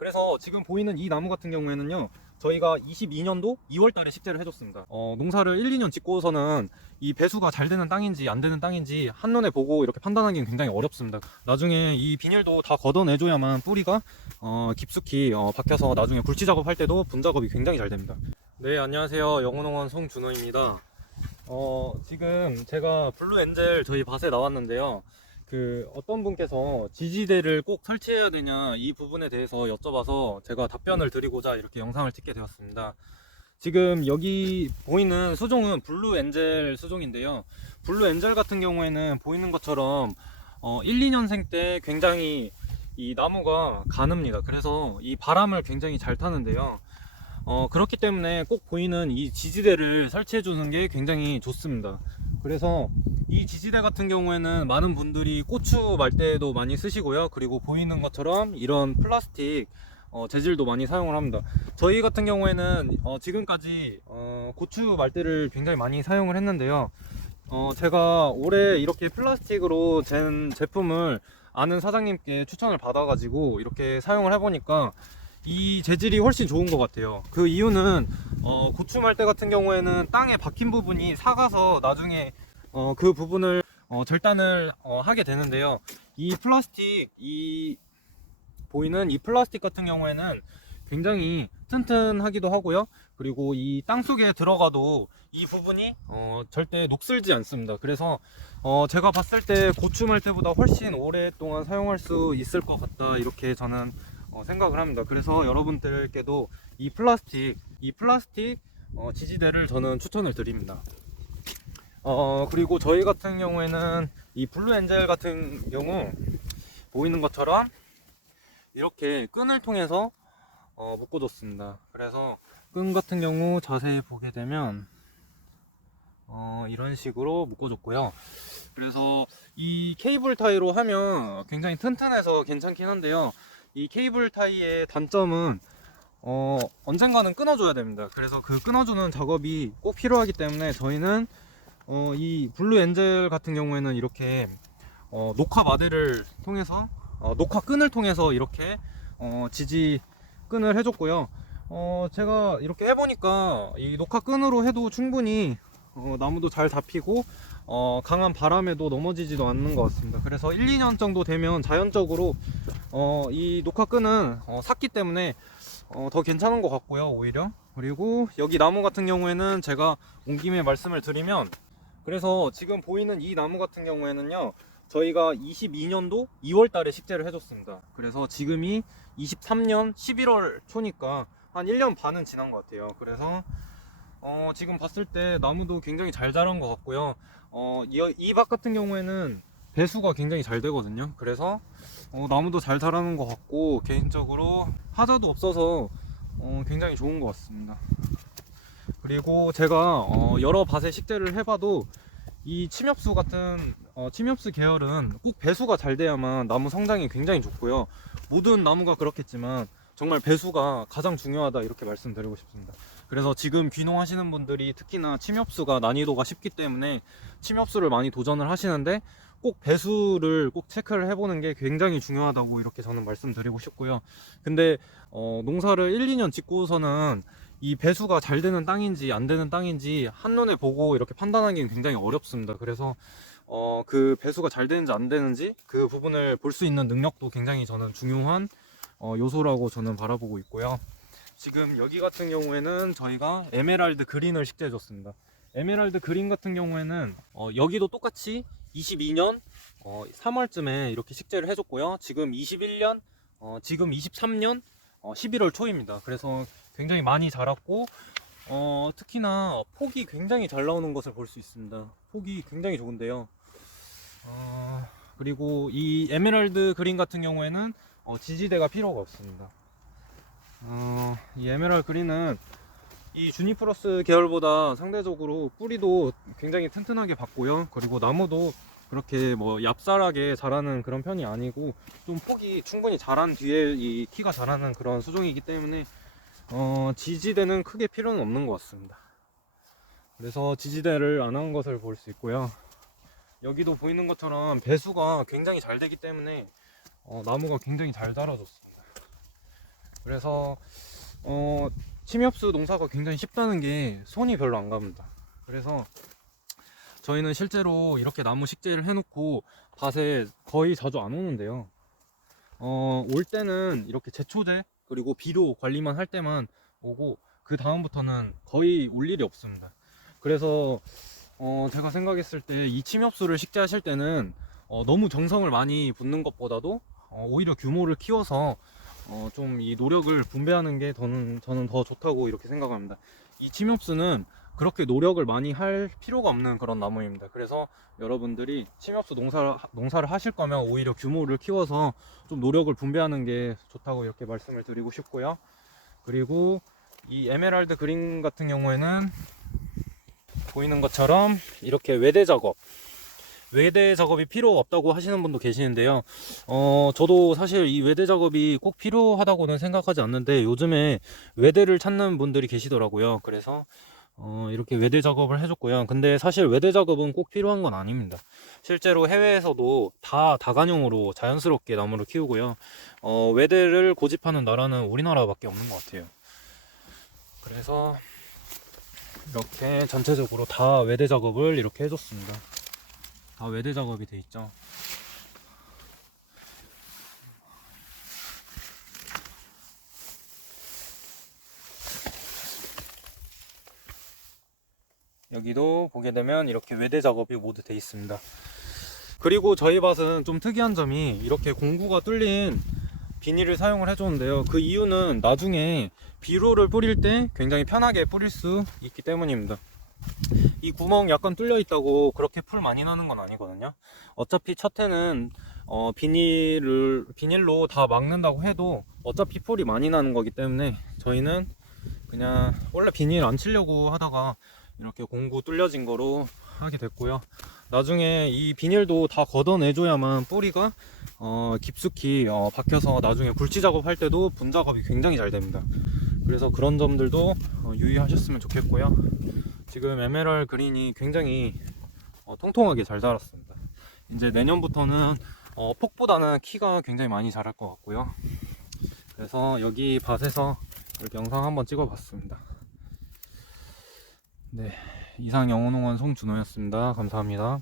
그래서 지금 보이는 이 나무 같은 경우에는요, 저희가 22년도 2월 달에 식재를 해줬습니다. 농사를 1, 2년 짓고서는 이 배수가 잘 되는 땅인지 안 되는 땅인지 한눈에 보고 이렇게 판단하기는 굉장히 어렵습니다. 나중에 이 비닐도 다 걷어내줘야만 뿌리가 깊숙이 박혀서 나중에 불치 작업할 때도 분 작업이 굉장히 잘 됩니다. 네, 안녕하세요. 영혼농원 송준호입니다. 지금 제가 블루엔젤 저희 밭에 나왔는데요. 어떤 분께서 지지대를 꼭 설치해야 되냐 이 부분에 대해서 여쭤봐서 제가 답변을 드리고자 이렇게 영상을 찍게 되었습니다. 지금 여기 보이는 수종은 블루엔젤 수종인데요. 블루엔젤 같은 경우에는 보이는 것처럼 1, 2년생 때 굉장히 이 나무가 가늡니다. 그래서 이 바람을 굉장히 잘 타는데요. 그렇기 때문에 꼭 보이는 이 지지대를 설치해 주는 게 굉장히 좋습니다. 그래서 이 지지대 같은 경우에는 많은 분들이 고추 말대에도 많이 쓰시고요. 그리고 보이는 것처럼 이런 플라스틱 재질도 많이 사용을 합니다. 저희 같은 경우에는 지금까지 고추 말대를 굉장히 많이 사용을 했는데요. 제가 올해 이렇게 플라스틱으로 된 제품을 아는 사장님께 추천을 받아가지고 이렇게 사용을 해보니까 이 재질이 훨씬 좋은 것 같아요. 그 이유는 고추 말대 같은 경우에는 땅에 박힌 부분이 삭아서 나중에 그 부분을 절단을 하게 되는데요. 이 플라스틱, 보이는 이 플라스틱 같은 경우에는 굉장히 튼튼하기도 하고요. 그리고 이 땅 속에 들어가도 이 부분이 절대 녹슬지 않습니다. 그래서 제가 봤을 때 고추 말대보다 훨씬 오랫동안 사용할 수 있을 것 같다, 이렇게 저는 생각을 합니다. 그래서 여러분들께도 이 플라스틱 지지대를 저는 추천을 드립니다. 그리고 저희 같은 경우에는 이 블루엔젤 같은 경우 보이는 것처럼 이렇게 끈을 통해서 묶어줬습니다. 그래서 끈 같은 경우 자세히 보게 되면 이런 식으로 묶어줬고요. 그래서 이 케이블 타이로 하면 굉장히 튼튼해서 괜찮긴 한데요. 이 케이블 타이의 단점은 언젠가는 끊어줘야 됩니다. 그래서 그 끊어주는 작업이 꼭 필요하기 때문에 저희는 이 블루엔젤 같은 경우에는 이렇게 녹화 마대를 통해서 녹화 끈을 통해서 이렇게 지지 끈을 해줬고요. 제가 이렇게 해보니까 이 녹화 끈으로 해도 충분히 나무도 잘 잡히고 강한 바람에도 넘어지지도 않는 것 같습니다. 그래서 1, 2년 정도 되면 자연적으로 이 녹화 끈은 삭기 때문에 더 괜찮은 것 같고요, 오히려. 그리고 여기 나무 같은 경우에는 제가 온 김에 말씀을 드리면, 그래서 지금 보이는 이 나무 같은 경우에는요, 저희가 22년도 2월 달에 식재를 해줬습니다. 그래서 지금이 23년 11월 초니까 한 1년 반은 지난 것 같아요. 그래서 지금 봤을 때 나무도 굉장히 잘 자란 것 같고요. 이 밭 같은 경우에는 배수가 굉장히 잘 되거든요. 그래서 나무도 잘 자라는 것 같고, 개인적으로 하자도 없어서 굉장히 좋은 것 같습니다. 그리고 제가 여러 밭에 식재를 해봐도 이 침엽수 같은 침엽수 계열은 꼭 배수가 잘 돼야만 나무 성장이 굉장히 좋고요. 모든 나무가 그렇겠지만 정말 배수가 가장 중요하다, 이렇게 말씀드리고 싶습니다. 그래서 지금 귀농하시는 분들이 특히나 침엽수가 난이도가 쉽기 때문에 침엽수를 많이 도전을 하시는데, 꼭 배수를 꼭 체크를 해보는 게 굉장히 중요하다고 이렇게 저는 말씀드리고 싶고요. 근데 농사를 1, 2년 짓고서는 이 배수가 잘 되는 땅인지 안 되는 땅인지 한눈에 보고 이렇게 판단하기는 굉장히 어렵습니다. 그래서 그 배수가 잘 되는지 안 되는지 그 부분을 볼 수 있는 능력도 굉장히 저는 중요한 요소라고 저는 바라보고 있고요. 지금 여기 같은 경우에는 저희가 에메랄드 그린을 식재해 줬습니다. 에메랄드 그린 같은 경우에는 여기도 똑같이 22년 3월쯤에 이렇게 식재를 해줬고요. 지금 21년 지금 23년 11월 초입니다. 그래서 굉장히 많이 자랐고, 특히나 폭이 굉장히 잘 나오는 것을 볼 수 있습니다. 폭이 굉장히 좋은데요. 그리고 이 에메랄드 그린 같은 경우에는 지지대가 필요가 없습니다. 이 에메랄드 그린은 이 주니퍼러스 계열보다 상대적으로 뿌리도 굉장히 튼튼하게 받고요. 그리고 나무도 그렇게 뭐 얍살하게 자라는 그런 편이 아니고, 좀 폭이 충분히 자란 뒤에 이 키가 자라는 그런 수종이기 때문에 지지대는 크게 필요는 없는 것 같습니다. 그래서 지지대를 안 한 것을 볼 수 있고요. 여기도 보이는 것처럼 배수가 굉장히 잘 되기 때문에 나무가 굉장히 잘 자라줬습니다. 그래서 침엽수 농사가 굉장히 쉽다는 게 손이 별로 안 갑니다. 그래서 저희는 실제로 이렇게 나무 식재를 해놓고 밭에 거의 자주 안 오는데요. 올 때는 이렇게 제초제 그리고 비료 관리만 할 때만 오고, 그 다음부터는 거의 올 일이 없습니다. 그래서 제가 생각했을 때 이 침엽수를 식재하실 때는 너무 정성을 많이 붓는 것보다도 오히려 규모를 키워서 좀 이 노력을 분배하는 게 저는 더 좋다고 이렇게 생각합니다. 이 침엽수는 그렇게 노력을 많이 할 필요가 없는 그런 나무입니다. 그래서 여러분들이 침엽수 농사를 하실 거면 오히려 규모를 키워서 좀 노력을 분배하는 게 좋다고 이렇게 말씀을 드리고 싶고요. 그리고 이 에메랄드 그린 같은 경우에는 보이는 것처럼 이렇게 외대 작업이 필요 없다고 하시는 분도 계시는데요. 저도 사실 이 외대 작업이 꼭 필요하다고는 생각하지 않는데, 요즘에 외대를 찾는 분들이 계시더라고요. 그래서 이렇게 외대 작업을 해줬고요. 근데 사실 외대 작업은 꼭 필요한 건 아닙니다. 실제로 해외에서도 다 다관용으로 자연스럽게 나무를 키우고요. 외대를 고집하는 나라는 우리나라밖에 없는 것 같아요. 그래서 이렇게 전체적으로 다 외대 작업을 이렇게 해줬습니다. 다 외대 작업이 돼 있죠. 여기도 보게 되면 이렇게 외대 작업이 모두 돼 있습니다. 그리고 저희 밭은 좀 특이한 점이 이렇게 공구가 뚫린 비닐을 사용을 해줬는데요. 그 이유는 나중에 비료를 뿌릴 때 굉장히 편하게 뿌릴 수 있기 때문입니다. 이 구멍 약간 뚫려 있다고 그렇게 풀 많이 나는 건 아니거든요. 어차피 첫 해는 비닐로 다 막는다고 해도 어차피 풀이 많이 나는 거기 때문에 저희는 그냥 원래 비닐 안 치려고 하다가 이렇게 공구 뚫려진 거로 하게 됐고요. 나중에 이 비닐도 다 걷어내줘야만 뿌리가 깊숙이 박혀서 나중에 굴치 작업할 때도 분 작업이 굉장히 잘 됩니다. 그래서 그런 점들도 유의하셨으면 좋겠고요. 지금 에메랄드 그린이 굉장히 통통하게 잘 자랐습니다. 이제 내년부터는 폭보다는 키가 굉장히 많이 자랄 것 같고요. 그래서 여기 밭에서 이렇게 영상 한번 찍어 봤습니다. 네, 이상 영혼농원 송준호였습니다. 감사합니다.